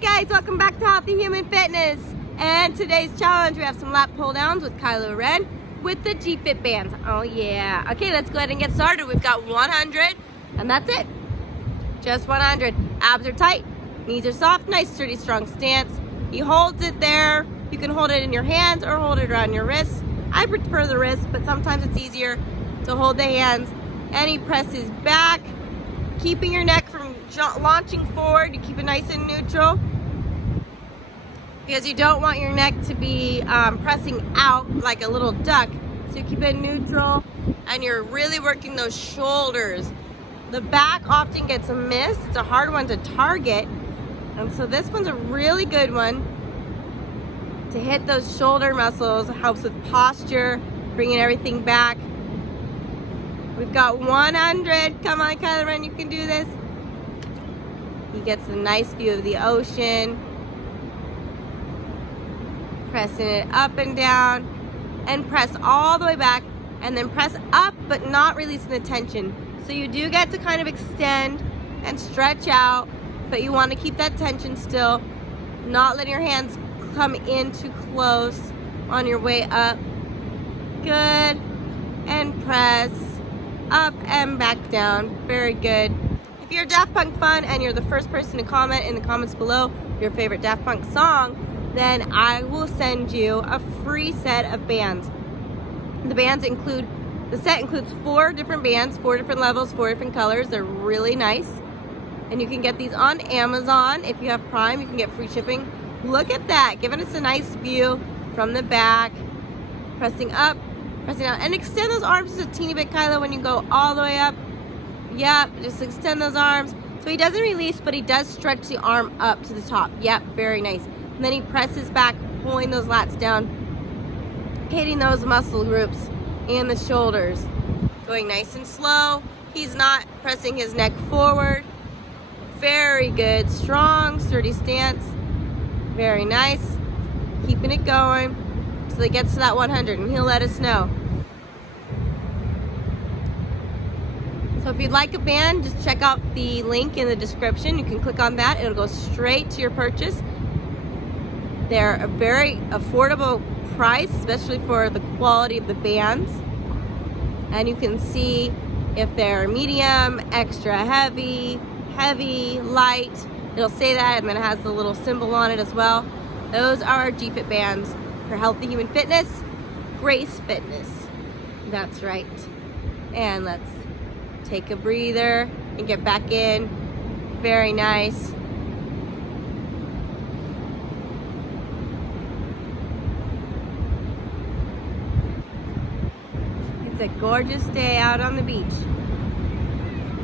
guys, welcome back to Healthy Human Fitness. And today's challenge, we have some lat pull downs with Kylo Ren with the G-Fit bands. Oh yeah. Okay, let's go ahead and get started. We've got 100 and that's it. Just 100. Abs are tight, knees are soft, nice sturdy strong stance. He holds it there. You can hold it in your hands or hold it around your wrists. I prefer the wrist, but sometimes it's easier to hold the hands. And he presses back, keeping your neck from launching forward. You keep it nice and neutral because you don't want your neck to be pressing out like a little duck. So you keep it neutral and you're really working those shoulders. The back often gets a miss. It's a hard one to target. And so this one's a really good one to hit those shoulder muscles. It helps with posture, bringing everything back. We've got 100. Come on, Kylo Ren, you can do this. He gets a nice view of the ocean. Pressing it up and down. And press all the way back. And then press up, but not releasing the tension. So you do get to kind of extend and stretch out, but you want to keep that tension still. Not letting your hands come in too close on your way up. Good. And press up and back down. Very good. If you're a Daft Punk fan and you're the first person to comment in the comments below your favorite Daft Punk song, then I will send you a free set of bands. The set includes 4 different bands, 4 different levels, 4 different colors. They're really nice. And you can get these on Amazon. If you have Prime, you can get free shipping. Look at that, giving us a nice view from the back. Pressing up, pressing down, and extend those arms just a teeny bit, Kylo, when you go all the way up. Yep, just extend those arms. So he doesn't release, but he does stretch the arm up to the top. Yep, very nice. And then he presses back, pulling those lats down, hitting those muscle groups and the shoulders. Going nice and slow. He's not pressing his neck forward. Very good, strong, sturdy stance. Very nice. Keeping it going till he gets to that 100, and he'll let us know. So if you'd like a band, just check out the link in the description. You can click on that. It'll go straight to your purchase. They're a very affordable price, especially for the quality of the bands. And you can see if they're medium, extra heavy, heavy, light. It'll say that, and then it has the little symbol on it as well. Those are our G-Fit bands for Healthy Human Fitness, Grace Fitness. That's right. And let's take a breather and get back in. Very nice. It's a gorgeous day out on the beach.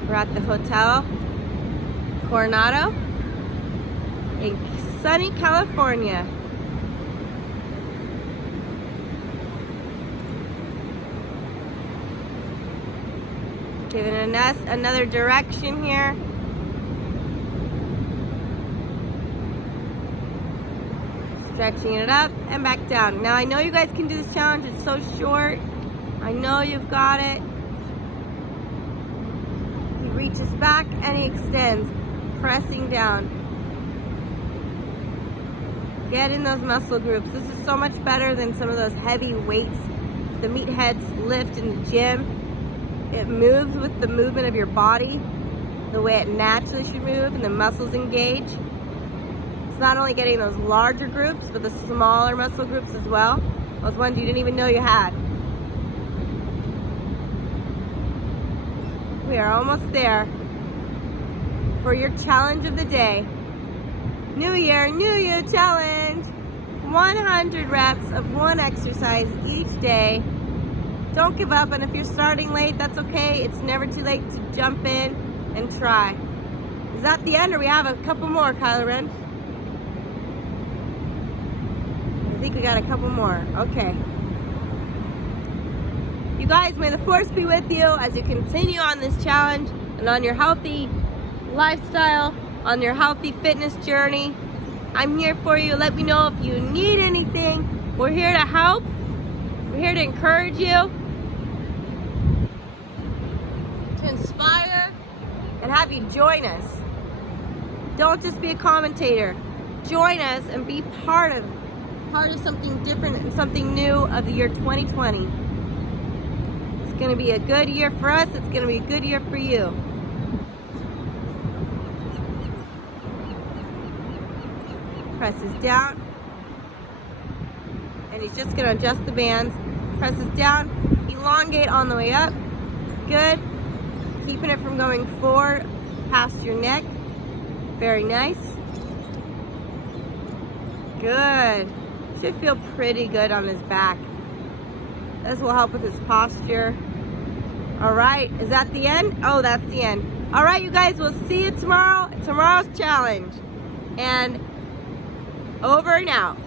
We're at the Hotel Coronado in sunny California. Giving us another direction here. Stretching it up and back down. Now I know you guys can do this challenge. It's so short. I know you've got it. He reaches back and he extends, pressing down. Get in those muscle groups. This is so much better than some of those heavy weights the meatheads lift in the gym. It moves with the movement of your body, the way it naturally should move, and the muscles engage. It's not only getting those larger groups, but the smaller muscle groups as well. Those ones you didn't even know you had. We are almost there for your challenge of the day. New year, new you challenge. 100 reps of one exercise each day. Don't give up, and if you're starting late, that's okay. It's never too late to jump in and try. Is that the end, or we have a couple more, Kylo Ren? I think we got a couple more. Okay. You guys, may the force be with you as you continue on this challenge and on your healthy lifestyle, on your healthy fitness journey. I'm here for you. Let me know if you need anything. We're here to help. We're here to encourage you, to inspire, and have you join us. Don't just be a commentator. join us and be part of something different and something new of the year 2020. It's going to be a good year for us. It's going to be a good year for you. Presses down. And he's just going to adjust the bands. Presses down. Elongate on the way up. Good. Keeping it from going forward past your neck. Very nice. Good. Should feel pretty good on his back. This will help with his posture. All right, is that the end? Oh, that's the end. All right, you guys, we'll see you tomorrow. Tomorrow's challenge. And over and out.